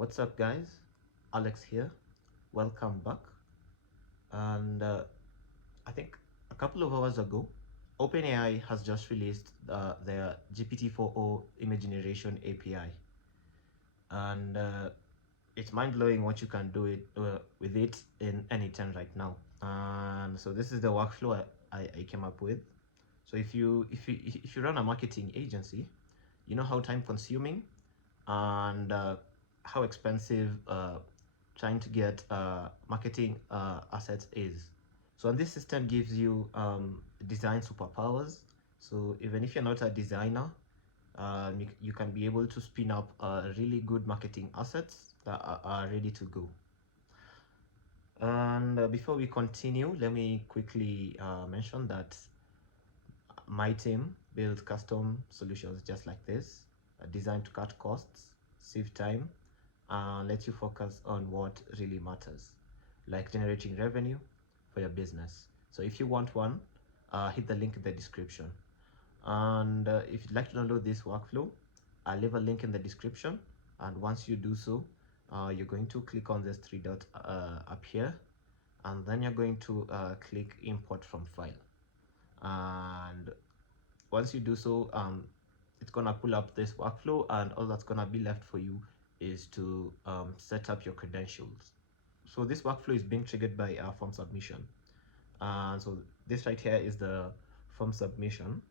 What's up, guys? Alex here. Welcome back. And I think a couple of hours ago, OpenAI has just released their GPT-4o Image Generation API, and it's mind-blowing what you can do with it in n8n right now. And so this is the workflow I came up with. So if you run a marketing agency, you know how time-consuming and how expensive trying to get marketing assets is. So and this system gives you design superpowers. So even if you're not a designer, you can be able to spin up really good marketing assets that are ready to go. And before we continue, let me quickly mention that my team builds custom solutions just like this, designed to cut costs, save time, and let you focus on what really matters, like generating revenue for your business. So if you want one, hit the link in the description. And if you'd like to download this workflow, I'll leave a link in the description. And once you do so, you're going to click on this three dot up here, and then you're going to click import from file. And once you do so, it's gonna pull up this workflow, and all that's gonna be left for you is to set up your credentials. So this workflow is being triggered by a form submission. And so this right here is the form submission.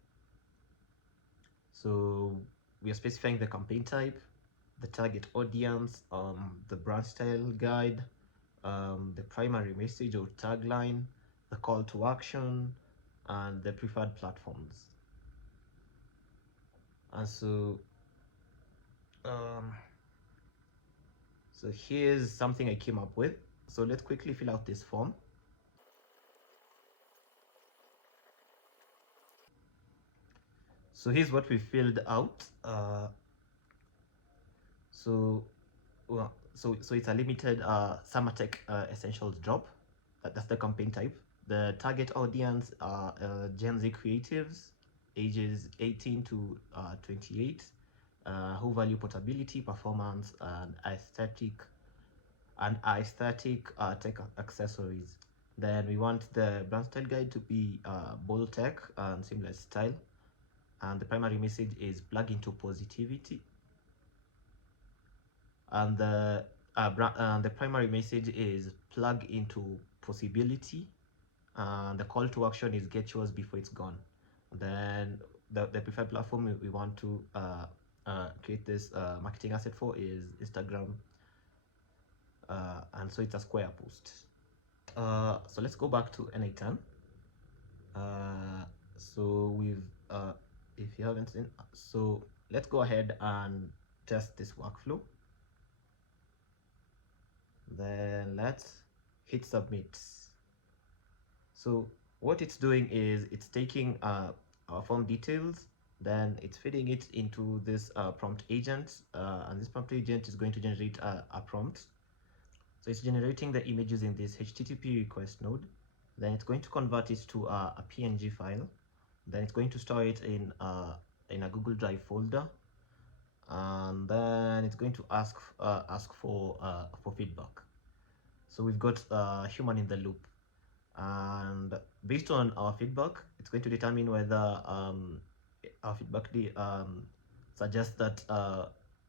So we are specifying the campaign type, the target audience, the brand style guide, the primary message or tagline, the call to action, and the preferred platforms. And so here's something I came up with. So let's quickly fill out this form. So here's what we filled out. So it's a limited summer tech essentials job. That's the campaign type. The target audience are Gen Z creatives, ages 18 to 28, who value portability, performance, and aesthetic tech accessories. Then we want the brand style guide to be bold tech and seamless style. And the primary message is plug into positivity. And the primary message is plug into possibility. And the call to action is get yours before it's gone. Then the preferred platform we want to create this marketing asset for is Instagram. And so it's a square post. So let's go back to n8n. So we've if you haven't seen, so let's go ahead and test this workflow. Then let's hit submit. So what it's doing is it's taking our form details, then it's feeding it into this prompt agent, and this prompt agent is going to generate a prompt. So it's generating the image using this HTTP request node. Then it's going to convert it to a PNG file. Then it's going to store it in a Google Drive folder, and then it's going to ask for feedback. So we've got human in the loop, and based on our feedback, it's going to determine whether our feedback suggests that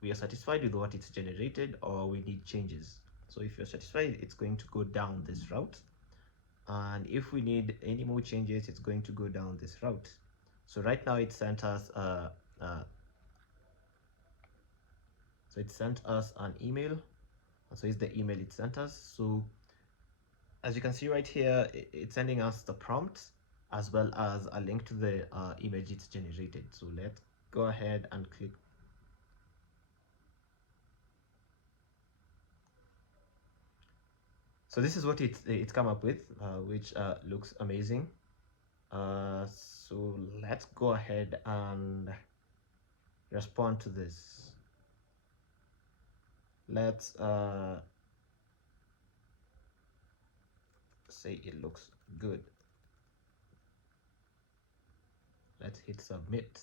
we are satisfied with what it's generated or we need changes. So if you're satisfied, it's going to go down this route. And if we need any more changes, it's going to go down this route. So right now it sent us an email. So it's the email it sent us. So as you can see right here, it's sending us the prompt as well as a link to the image it's generated. So let's go ahead and click. So this is what it's come up with, which looks amazing. So let's go ahead and respond to this. Let's say it looks good. Let's hit submit.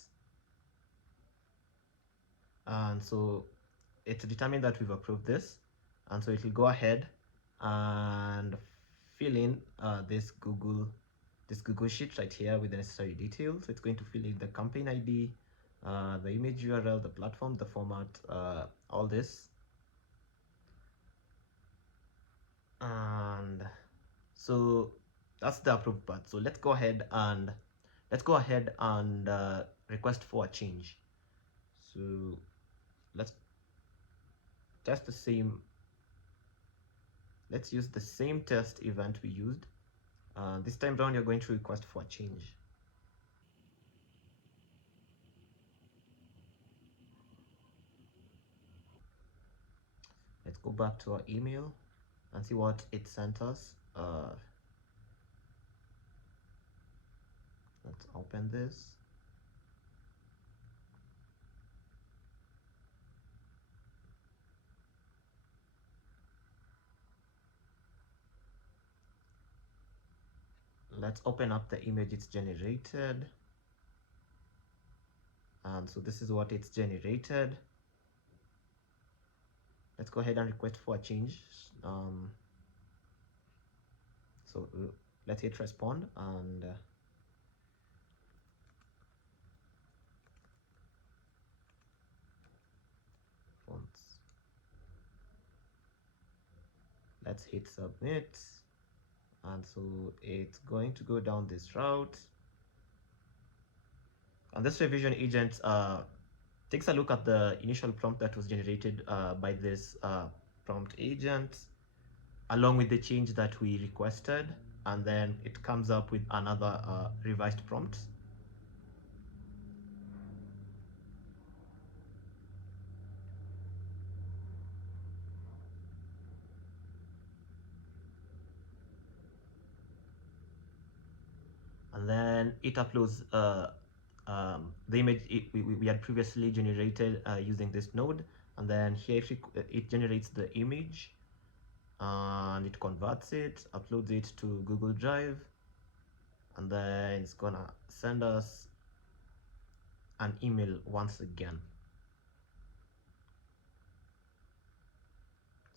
And so it's determined that we've approved this, and so it will go ahead and fill in this Google sheet right here with the necessary details. So it's going to fill in the campaign ID, the image URL, the platform, the format, all this. And so that's the approved part. So let's go ahead and request for a change. So let's test the same. Let's use the same test event we used. This time around, you're going to request for a change. Let's go back to our email and see what it sent us. Let's open this. Let's open up the image it's generated. And so this is what it's generated. Let's go ahead and request for a change. Let's hit respond and fonts. Let's hit submit, and so it's going to go down this route. And this revision agent takes a look at the initial prompt that was generated by this prompt agent, along with the change that we requested, and then it comes up with another revised prompt. And then it uploads the image we had previously generated using this node, and then here it generates the image and it converts it, uploads it to Google Drive, and then it's gonna send us an email once again.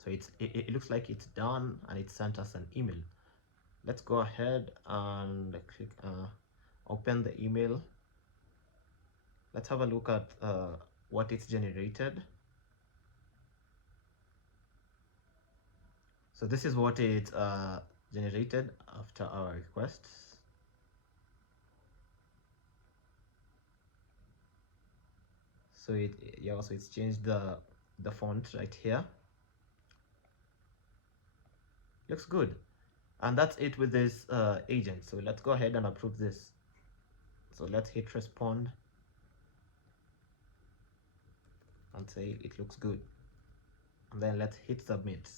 So it looks like it's done and it sent us an email. Let's go ahead and click open the email. Let's have a look at what it's generated. So this is what it generated after our request. So it's changed the font right here. Looks good. And that's it with this agent. So let's go ahead and approve this. So let's hit respond and say it looks good. And then let's hit submit.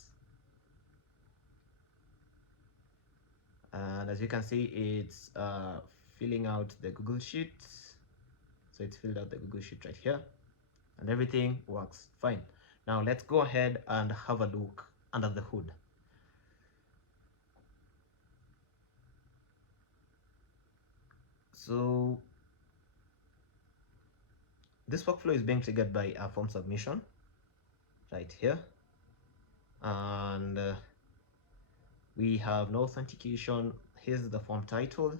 And as you can see, it's filling out the Google Sheet. So it's filled out the Google Sheet right here, and everything works fine. Now let's go ahead and have a look under the hood. So this workflow is being triggered by a form submission right here, and we have no authentication. Here's the form title.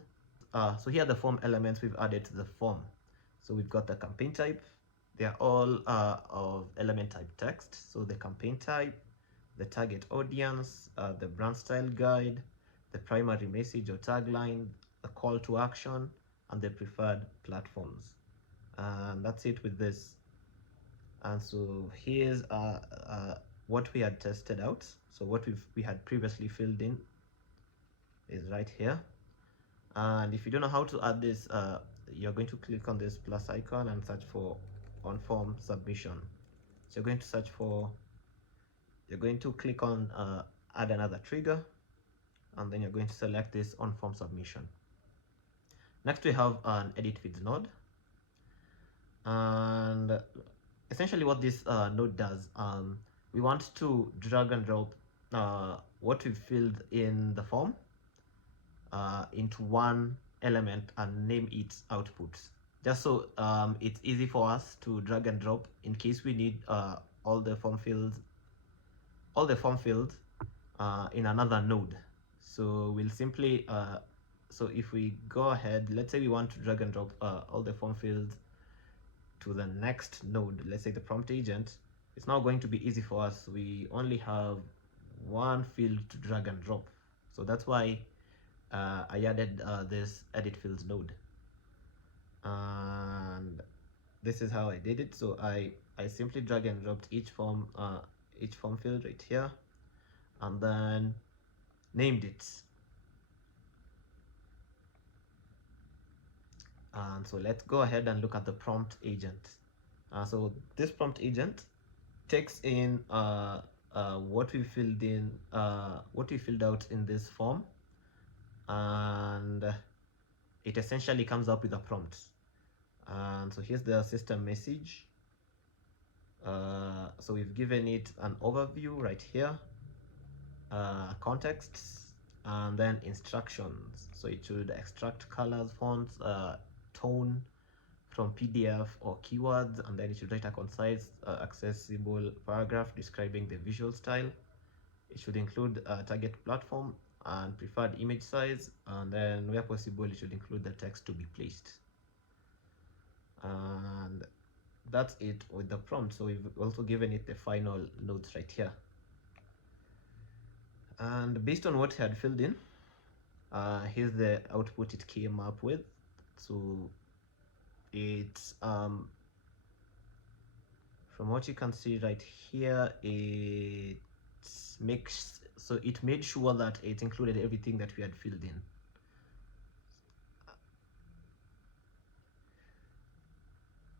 So here are the form elements we've added to the form. So we've got the campaign type. They are all of element type text. So the campaign type, the target audience, the brand style guide, the primary message or tagline, the call to action, and the preferred platforms. And that's it with this. And so here's what we had tested out. So what we had previously filled in is right here. And if you don't know how to add this, you're going to click on this plus icon and search for on form submission. So you're going to click on add another trigger, and then you're going to select this on form submission. Next we have an edit feeds node, and essentially what this node does, we want to drag and drop what we've filled in the form into one element and name it output, just so it's easy for us to drag and drop in case we need all the form fields in another node. So we'll simply so if we go ahead, let's say we want to drag and drop all the form fields to the next node, let's say the prompt agent, it's not going to be easy for us. We only have one field to drag and drop. So that's why I added this edit fields node. And this is how I did it. So I simply drag and dropped each form field right here, and then named it. And so let's go ahead and look at the prompt agent. So this prompt agent takes in what we filled out in this form, and it essentially comes up with a prompt. And so here's the system message. So we've given it an overview right here, contexts, and then instructions. So it should extract colors, fonts, tone from PDF or keywords, and then it should write a concise, accessible paragraph describing the visual style. It should include a target platform and preferred image size, and then where possible it should include the text to be placed. And that's it with the prompt. So we've also given it the final notes right here, and based on what I had filled in, here's the output it came up with. So it's from what you can see right here, it made sure that it included everything that we had filled in.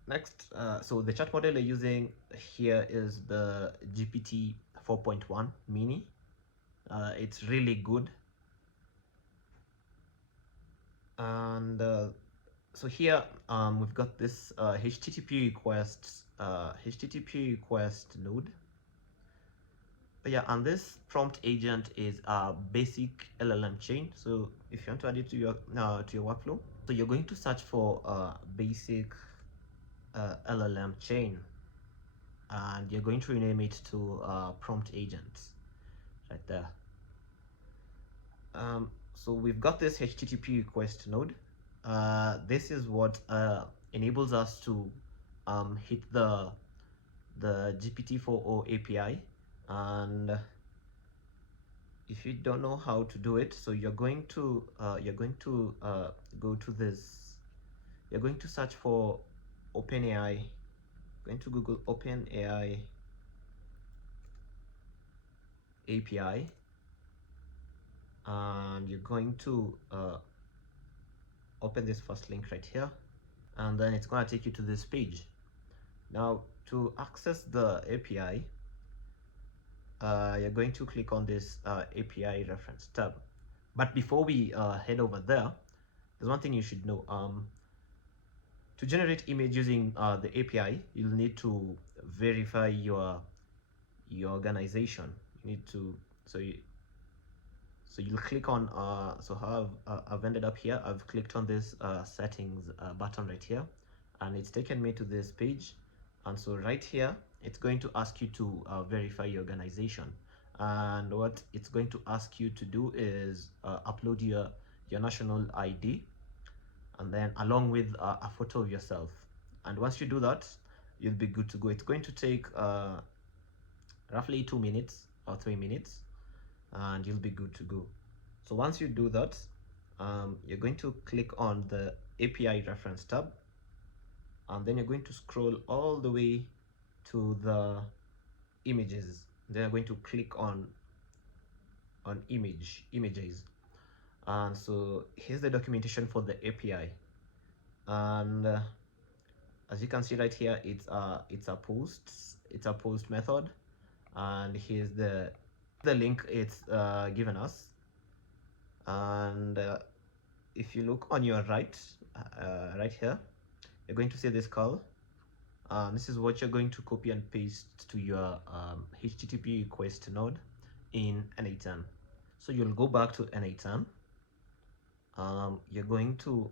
Next, so the chat model we're using here is the GPT 4.1 mini. It's really good. And so here we've got this HTTP request node. Yeah, and this prompt agent is a basic LLM chain. So if you want to add it to your workflow, so you're going to search for basic LLM chain, and you're going to rename it to prompt agent right there. So we've got this HTTP request node. This is what enables us to hit the GPT-4o API. And if you don't know how to do it, so you're going to go to this. You're going to search for OpenAI. Going to Google OpenAI API, and you're going to open this first link right here, and then it's going to take you to this page. Now, to access the API, you're going to click on this API reference tab. But before we head over there, there's one thing you should know. To generate image using the API, you'll need to verify your organization. You need to so you'll click on so how I've ended up here. I've clicked on this settings button right here, and it's taken me to this page. And so right here, it's going to ask you to verify your organization, and what it's going to ask you to do is upload your national ID, and then along with a photo of yourself. And once you do that, you'll be good to go. It's going to take roughly 2 minutes or 3 minutes, and you'll be good to go. So once you do that, you're going to click on the API reference tab, and then you're going to scroll all the way to the images. Then you're going to click on images. And so here's the documentation for the API, and as you can see right here, it's a post method, and here's the link it's given us. And if you look on your right here, you're going to see this call. This is what you're going to copy and paste to your HTTP request node in n8n. So you'll go back to n8n. You're going to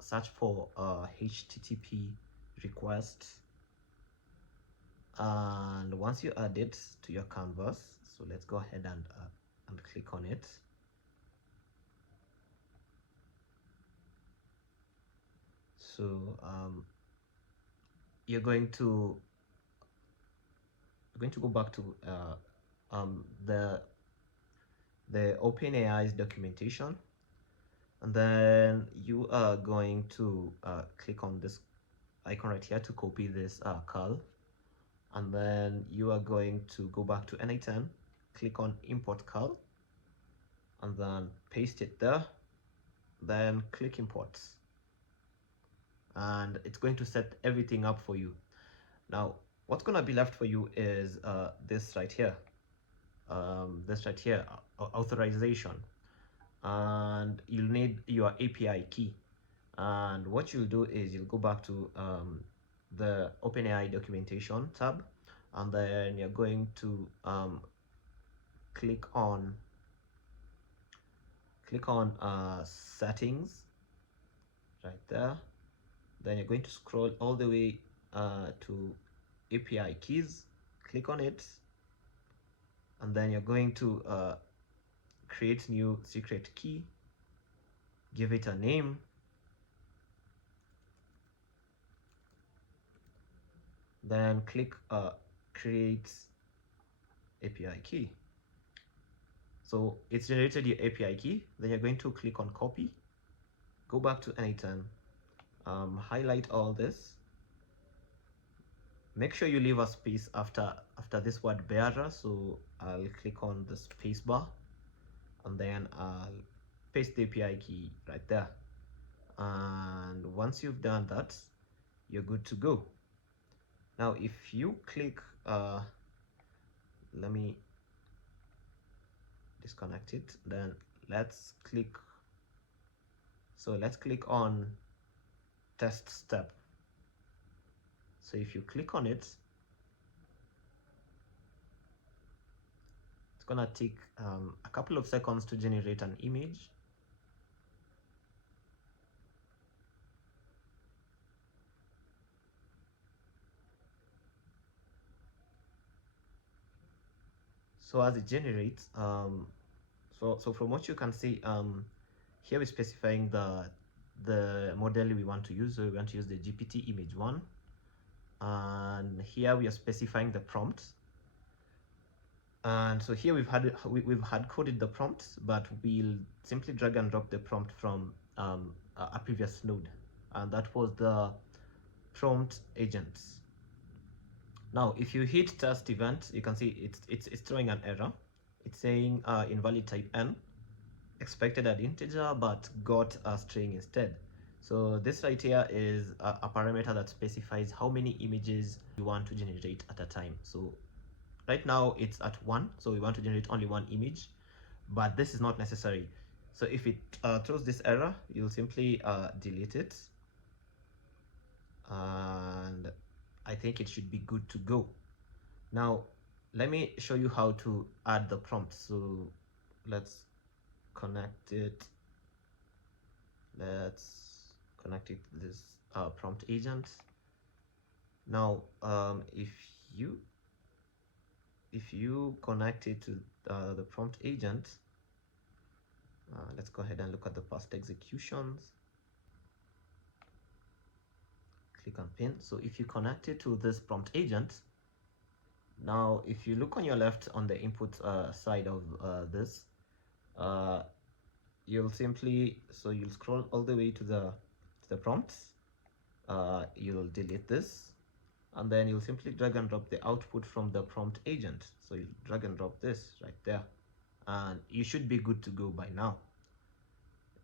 search for HTTP request, And once you add it to your canvas, so let's go ahead and click on it. So you're going to go back to the OpenAI's documentation, and then you are going to click on this icon right here to copy this curl, and then you are going to go back to n8n, click on import curl, and then paste it there, then click import, and it's going to set everything up for you. Now what's going to be left for you is this right here, authorization, and you'll need your API key. And what you'll do is you'll go back to the OpenAI documentation tab, and then you're going to click on settings right there. Then you're going to scroll all the way to API keys, click on it, and then you're going to create new secret key, give it a name, then click create API key. So it's generated your API key. Then you're going to click on copy, go back to n8n, highlight all this, make sure you leave a space after this word bearer. So I'll click on the space bar, and then I'll paste the API key right there. And once you've done that, you're good to go. Now if you click let me disconnect it, then let's click on test step. So if you click on it, it's gonna take a couple of seconds to generate an image. So as it generates, so from what you can see, here we're specifying the model we want to use. So we want to use the GPT image 1, and here we are specifying the prompt. And so here we've hard coded the prompt, but we'll simply drag and drop the prompt from a previous node, and that was the prompt agent. Now if you hit test event, you can see it's throwing an error. It's saying invalid type n, expected an integer but got a string instead. So this right here is a parameter that specifies how many images you want to generate at a time. So right now it's at 1, so we want to generate only 1 image, but this is not necessary. So if it throws this error, you'll simply delete it, and I think it should be good to go. Now let me show you how to add the prompt. So let's connect it to this prompt agent. Now if you connect it to the prompt agent, let's go ahead and look at the past executions. Click on pin. So if you connect it to this prompt agent, now if you look on your left on the input side of this, you'll scroll all the way to the prompts, you'll delete this, and then you'll simply drag and drop the output from the prompt agent. So you drag and drop this right there, and you should be good to go by now.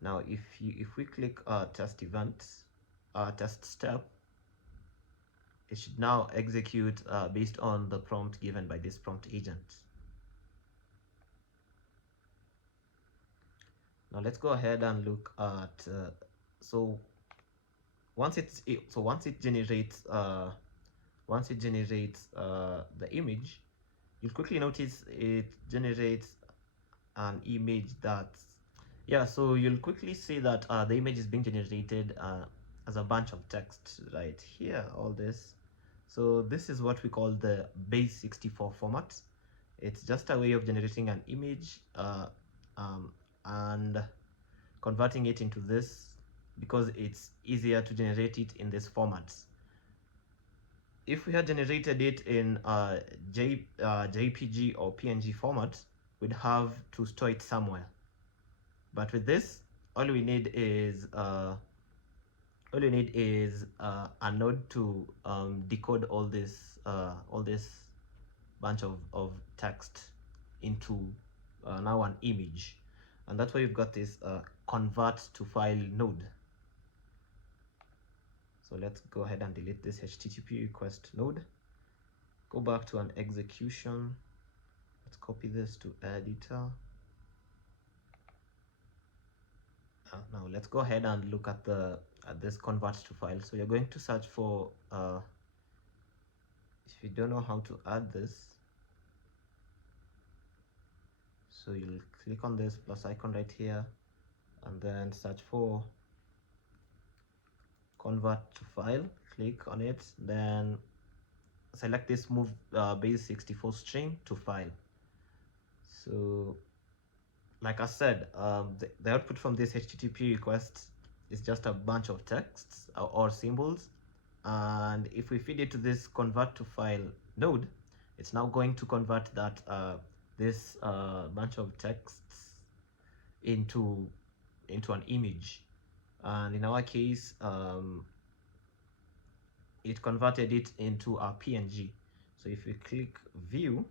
Now if we click test event, test step, it should now execute based on the prompt given by this prompt agent. Now let's go ahead and look at so once it generates the image, you'll quickly notice it generates an image that's, so you'll quickly see that the image is being generated as a bunch of text right here, all this. So this is what we call the base64 format. It's just a way of generating an image and converting it into this, because it's easier to generate it in this format. If we had generated it in JPG or PNG format, we'd have to store it somewhere. But with this, all we need is a node to decode all this bunch of text into now an image, and that's why we've got this convert to file node. So let's go ahead and delete this HTTP request node. Go back to an execution. Let's copy this to editor. Now let's go ahead and look at this convert to file. So you're going to search for if you don't know how to add this, so you'll click on this plus icon right here and then search for convert to file. Click on it, then select this move base64 string to file. So like I said, the output from this HTTP request is just a bunch of texts or symbols, and if we feed it to this convert to file node, it's now going to convert that this bunch of texts into an image. And in our case, it converted it into a PNG. So if we click view,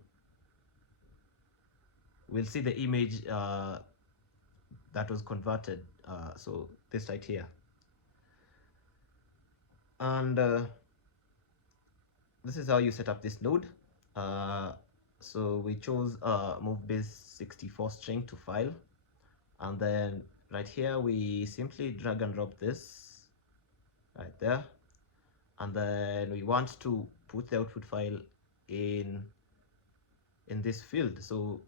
we'll see the image that was converted, so this right here. And this is how you set up this node. So we chose move base64 string to file, and then right here we simply drag and drop this right there, and then we want to put the output file in this field. So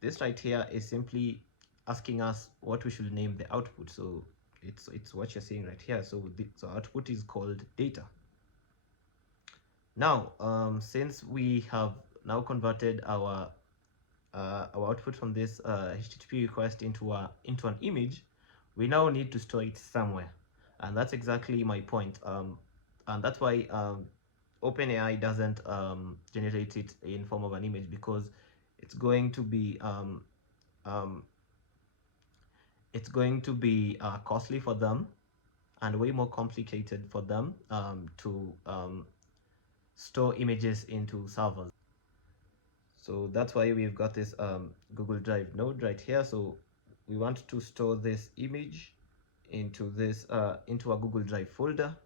this right here is simply asking us what we should name the output. So it's what you're seeing right here. So the output is called data. Now since we have now converted our output from this HTTP request into an image, we now need to store it somewhere, and that's exactly my point. And that's why OpenAI doesn't generate it in form of an image, because it's going to be costly for them and way more complicated for them to store images into servers. So that's why we've got this Google Drive node right here. So we want to store this image into this into a Google Drive folder,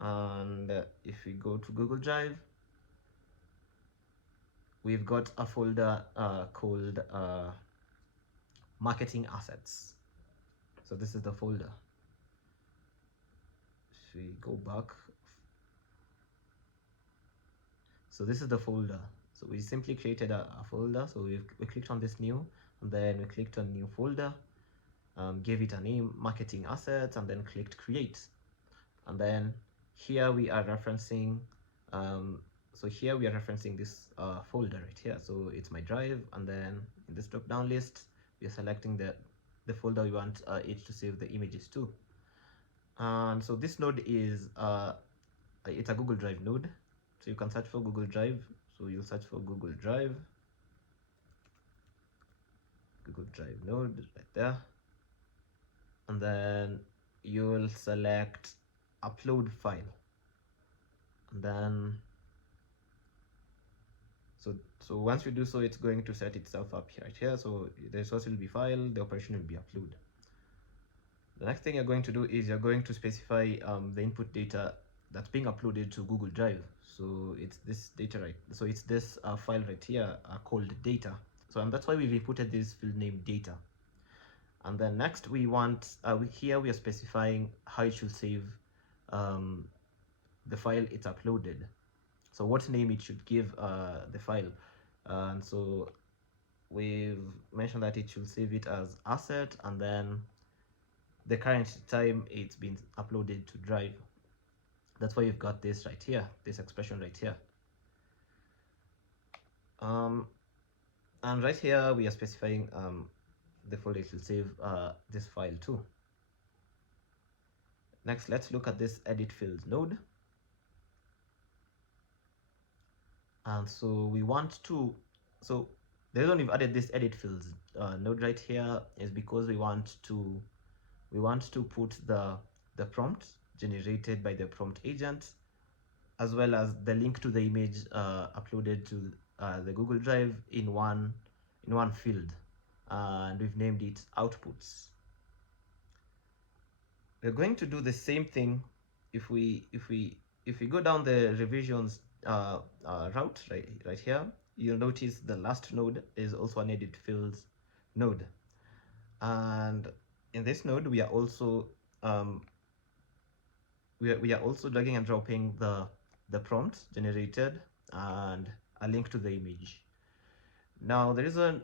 and if we go to Google Drive, we've got a folder called marketing assets. So this is the folder. If we go back, so this is the folder. So we simply created a folder. So we clicked on this new, and then we clicked on new folder, gave it a name, marketing assets, and then clicked create. And then here we are referencing this folder right here. So it's my drive, and then in this drop down list we are selecting the folder we want it to save the images to. And so this node is it's a Google Drive node. So you can search for Google Drive. So you'll search for Google Drive node right there, and then you'll select upload file, and then so once you do so, it's going to set itself up right here. So the source will be file, the operation will be upload. The next thing you're going to do is you're going to specify the input data that's being uploaded to Google Drive. So it's this data right, so it's this file right here called data. So and that's why we've inputted this field name data. And then next we want here we are specifying how it should save the file it's uploaded. So what name it should give the file, and so we've mentioned that it should save it as asset, and then the current time it's been uploaded to Drive. That's why you've got this right here, this expression right here. And right here we are specifying the folder it will save this file to. Next, let's look at this edit fields node. And so we want to, so the reason we've added this edit fields node right here is because we want to put the prompt generated by the prompt agent, as well as the link to the image uploaded to the Google Drive in one field, and we've named it outputs. We're going to do the same thing if we go down the revisions route right here. You'll notice the last node is also an edit fields node, and in this node we are also dragging and dropping the prompt generated and a link to the image. Now the reason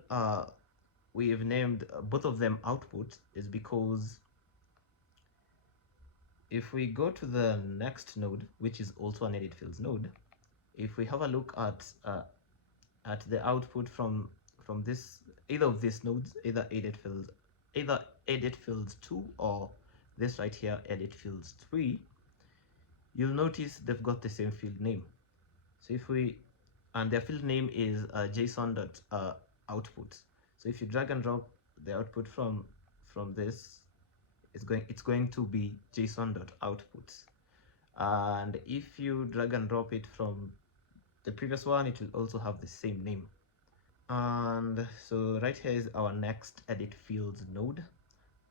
we have named both of them output is because if we go to the next node, which is also an edit fields node, if we have a look at the output from this, either of these nodes, either edit fields 2 or this right here, edit fields 3, you'll notice they've got the same field name. So if we, and their field name is json.output. So if you drag and drop the output from this, it's going to be json.output. And if you drag and drop it from the previous one, it will also have the same name. And so right here is our next edit fields node,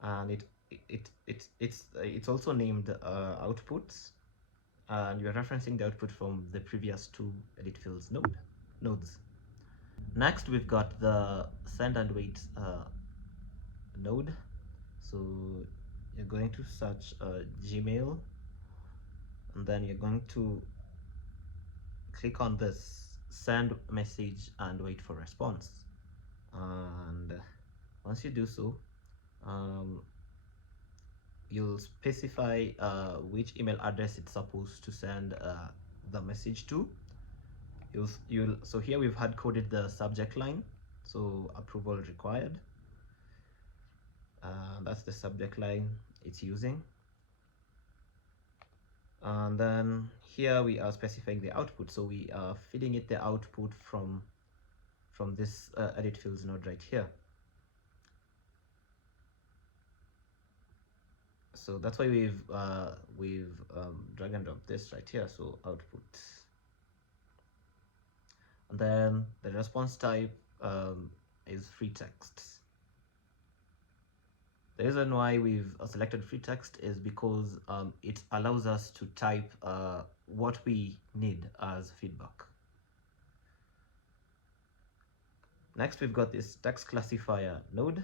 and it's also named outputs, and you're referencing the output from the previous two edit fields nodes. Next, we've got the send and wait node. So you're going to search Gmail, and then you're going to click on this send message and wait for response. And once you do so, you'll specify which email address it's supposed to send the message to. So here we've hard coded the subject line, so approval required. That's the subject line it's using. And then here we are specifying the output, so we are feeding it the output from this edit fields node right here. So that's why we've drag and drop this right here, so output. And then the response type is free text. The reason why we've selected free text is because it allows us to type what we need as feedback. Next, we've got this text classifier node.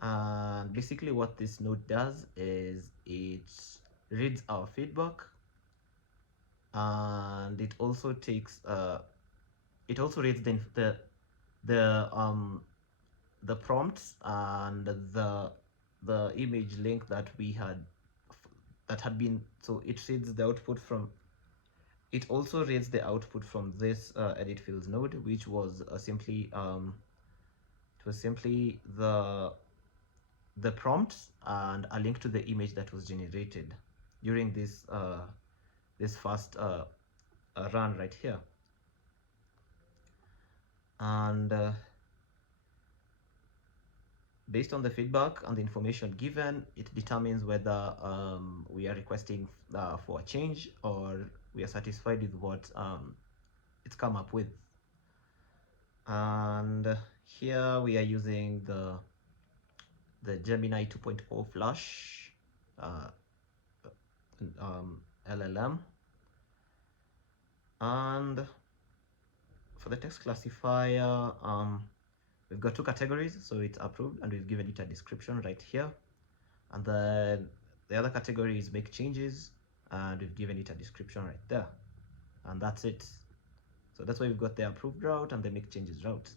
And basically what this node does is it reads our feedback, and it also takes it also reads the prompts and the image link that had been, so it reads the output from, it also reads the output from this edit fields node, which was simply the prompt and a link to the image that was generated during this first run right here. And based on the feedback and the information given, it determines whether we are requesting for a change or we are satisfied with what it's come up with. And here we are using the Gemini 2.0 Flash LLM. And for the text classifier, we've got two categories, so it's approved, and we've given it a description right here. And then the other category is make changes, and we've given it a description right there. And that's it. So that's why we've got the approved route and the make changes route.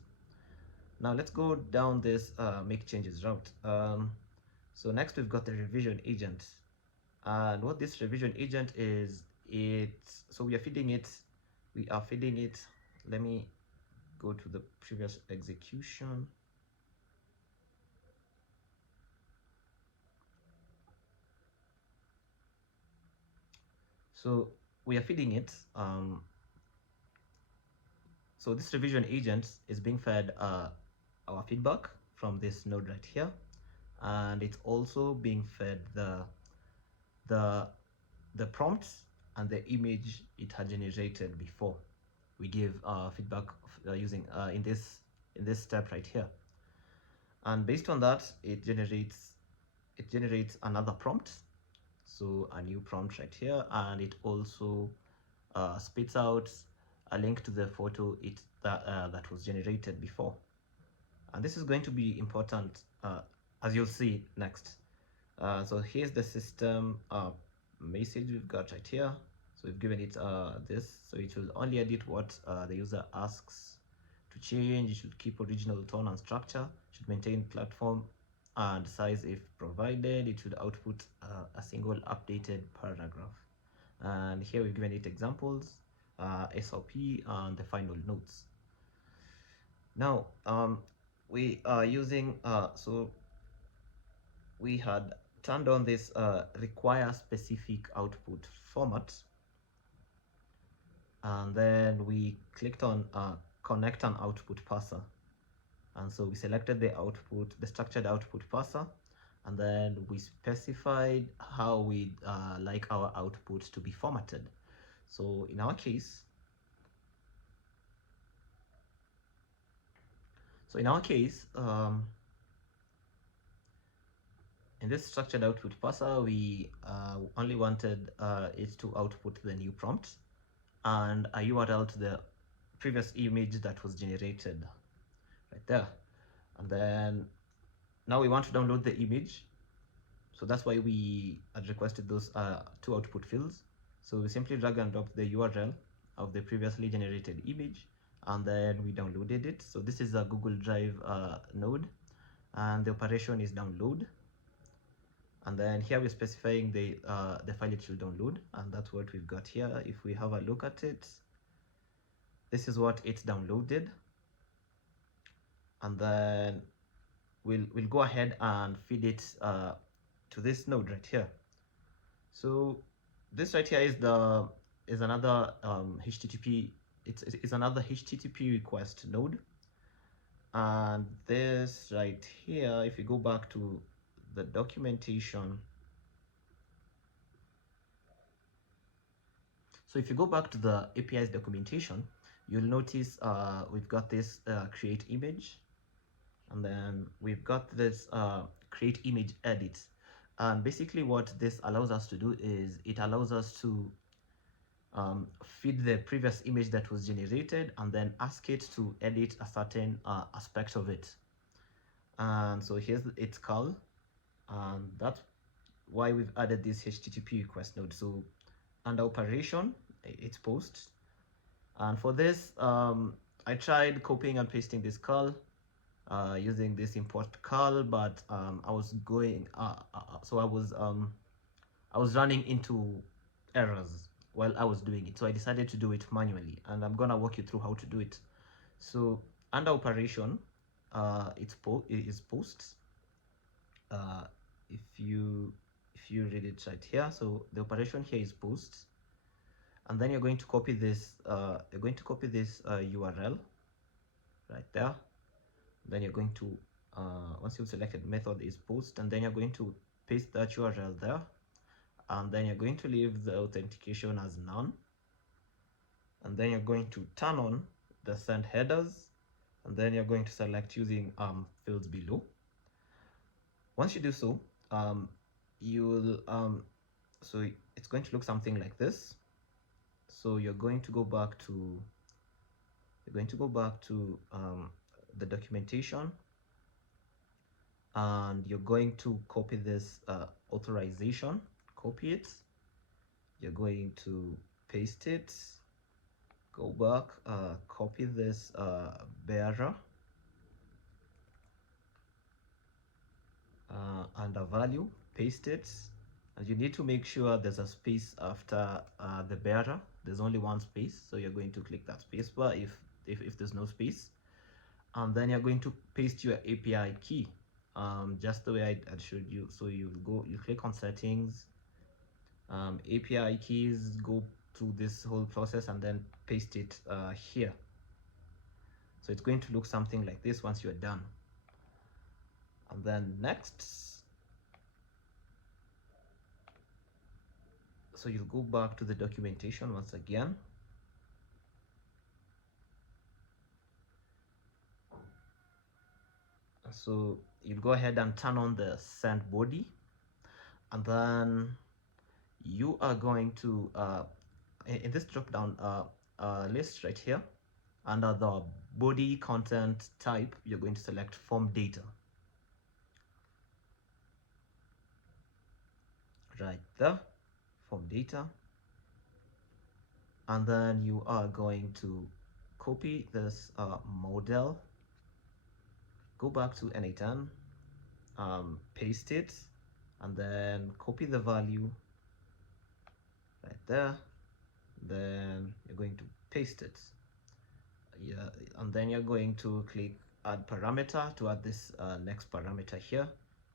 Now let's go down this make changes route. So next we've got the revision agent, And what this revision agent is, so we are feeding it, let me go to the previous execution. So we are feeding it, so this revision agent is being fed our feedback from this node right here, and it's also being fed the prompts and the image it had generated before we give feedback using in this step right here. And based on that, it generates another prompt, so a new prompt right here, and it also spits out a link to the photo that was generated before. And this is going to be important, as you'll see next. So here's the system message we've got right here. So we've given it this, so it will only edit what the user asks to change. It should keep original tone and structure, it should maintain platform and size if provided, it should output a single updated paragraph. And here we've given it examples, SLP, and the final notes. Now we are using so we had turned on this require specific output format, and then we clicked on connect an output parser, and so we selected the structured output parser, and then we specified how we'd like our output to be formatted. So in our case, in this structured output parser, we only wanted it to output the new prompt and a URL to the previous image that was generated right there. And then now we want to download the image, so that's why we had requested those two output fields. So we simply drag and drop the URL of the previously generated image, and then we downloaded it. So this is a Google Drive node, and the operation is download. And then here we're specifying the file it should download, and that's what we've got here. If we have a look at it, this is what it's downloaded. And then we'll go ahead and feed it to this node right here. So this right here is another HTTP. It's another HTTP request node. And this right here, if you go back to the documentation, so if you go back to the API's documentation, you'll notice we've got this create image, and then we've got this create image edit. And basically what this allows us to do is it allows us to feed the previous image that was generated and then ask it to edit a certain aspect of it. And so here's its call, and that's why we've added this HTTP request node. So under operation, it's post, and for this I tried copying and pasting this call using this import call, but I was going so I was running into errors while I was doing it, so I decided to do it manually, and I'm gonna walk you through how to do it. So under operation, it is post. If you read it right here, so the operation here is post, and then you're going to copy this URL right there. Then you're going to once you've selected method is post, and then you're going to paste that URL there, and then you're going to leave the authentication as none, and then you're going to turn on the send headers, and then you're going to select using fields below. Once you do so, you'll so it's going to look something like this. So you're going to go back to the documentation, and you're going to copy this authorization, copy it, you're going to paste it, go back, copy this bearer and a value, paste it, And you need to make sure there's a space after the bearer. There's only one space, so you're going to click that space bar if there's no space, and then you're going to paste your API key, just the way I showed you. So you click on settings, API keys, go through this whole process and then paste it here. So it's going to look something like this once you're done. And then next, so you'll go back to the documentation once again. So you'll go ahead and turn on the send body, and then you are going to in this drop down list right here, under the body content type, you're going to select form data right there, form data, and then you are going to copy this model, go back to n8n, paste it, and then copy the value right there. Then you're going to paste it, yeah, and then you're going to click add parameter to add this next parameter here,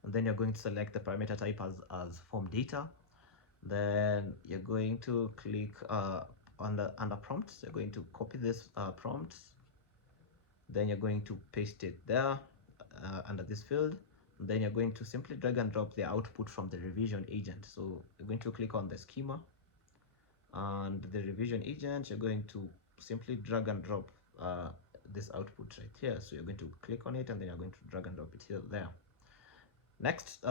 and then you're going to select the parameter type as form data. Then you're going to click under prompts, you're going to copy this prompt, then you're going to paste it there under this field. And then you're going to simply drag and drop the output from the revision agent. So you're going to click on the schema and the revision agent, you're going to simply drag and drop this output right here. So you're going to click on it and then you're going to drag and drop it here there. Next,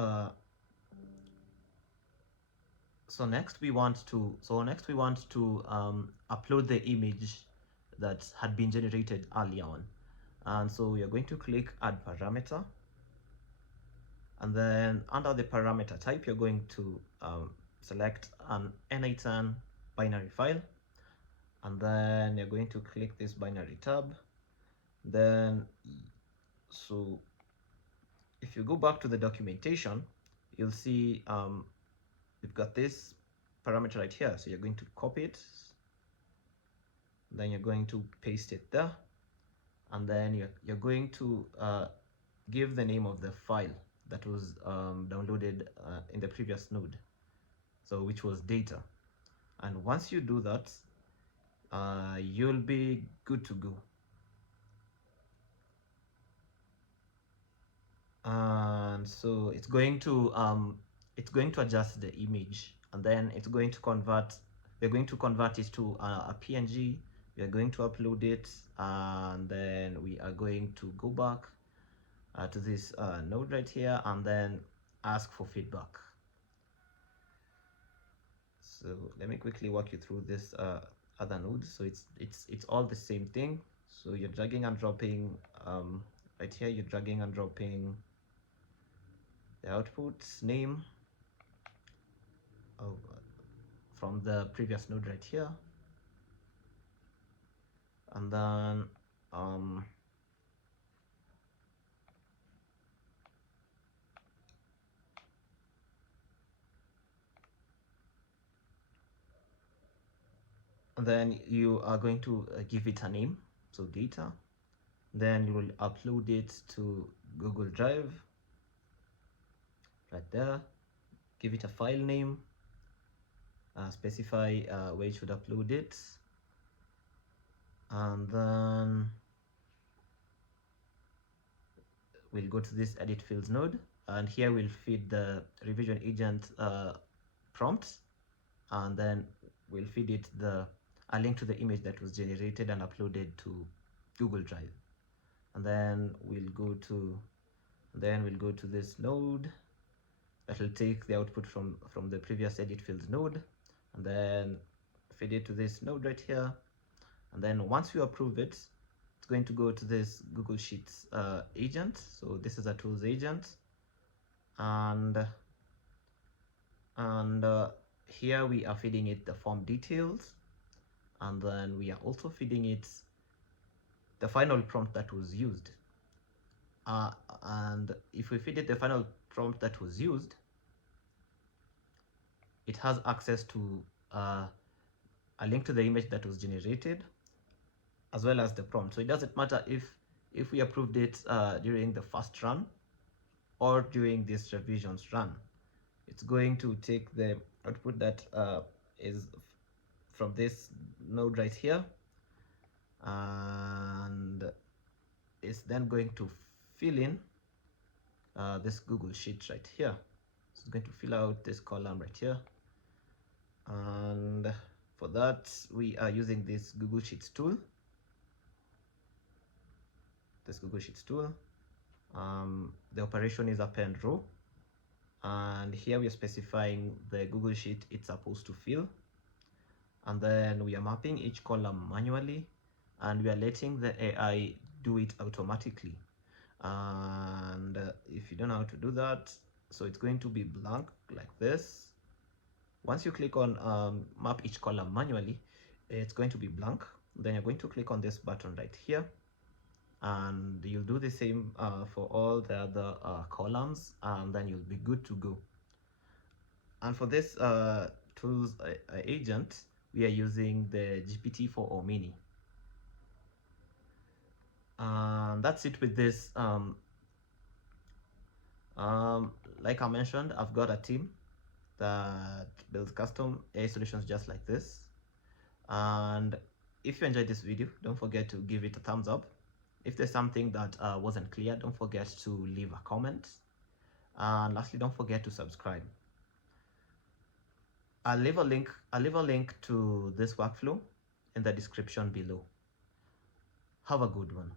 next we want to upload the image that had been generated earlier on, and so you're going to click add parameter, and then under the parameter type you're going to select an n8n binary file, and then you're going to click this binary tab. Then so if you go back to the documentation, you'll see we've got this parameter right here. So you're going to copy it, then you're going to paste it there, and then you're going to give the name of the file that was downloaded in the previous node, so which was data. And once you do that, you'll be good to go. And so it's going to adjust the image, and then it's going to convert, we're going to convert it to a PNG. We are going to upload it, and then we are going to go back to this node right here and then ask for feedback. So let me quickly walk you through this other node. So it's all the same thing. So you're dragging and dropping right here, you're dragging and dropping the output name from the previous node right here, and then you are going to give it a name, so data. Then you will upload it to Google Drive right there, give it a file name, specify where you should upload it, and then we'll go to this edit fields node, and here we'll feed the revision agent prompts, and then we'll feed it a link to the image that was generated and uploaded to Google Drive. And then we'll go to this node that will take the output from the previous edit fields node, and then feed it to this node right here. And then once you approve it, it's going to go to this Google Sheets agent. So this is a tools agent, and here we are feeding it the form details, and then we are also feeding it the final prompt that was used. And if we feed it the final prompt that was used, it has access to a link to the image that was generated, as well as the prompt. So it doesn't matter if we approved it during the first run or during this revisions run. It's going to take the output that is from this node right here, and it's then going to fill in this Google Sheet right here. So it's going to fill out this column right here, and for that we are using this Google Sheets tool. The operation is append row, and here we are specifying the Google Sheet it's supposed to fill, and then we are mapping each column manually, and we are letting the AI do it automatically. And if you don't know how to do that, so it's going to be blank like this. Once you click on map each column manually, it's going to be blank. Then you're going to click on this button right here, and you'll do the same for all the other columns, and then you'll be good to go. And for this tools agent, we are using the GPT-4o Mini. And that's it with this. Like I mentioned, I've got a team that builds custom AI solutions just like this. And if you enjoyed this video, don't forget to give it a thumbs up. If there's something that wasn't clear, don't forget to leave a comment. And lastly, don't forget to subscribe. I'll leave a link to this workflow in the description below. Have a good one.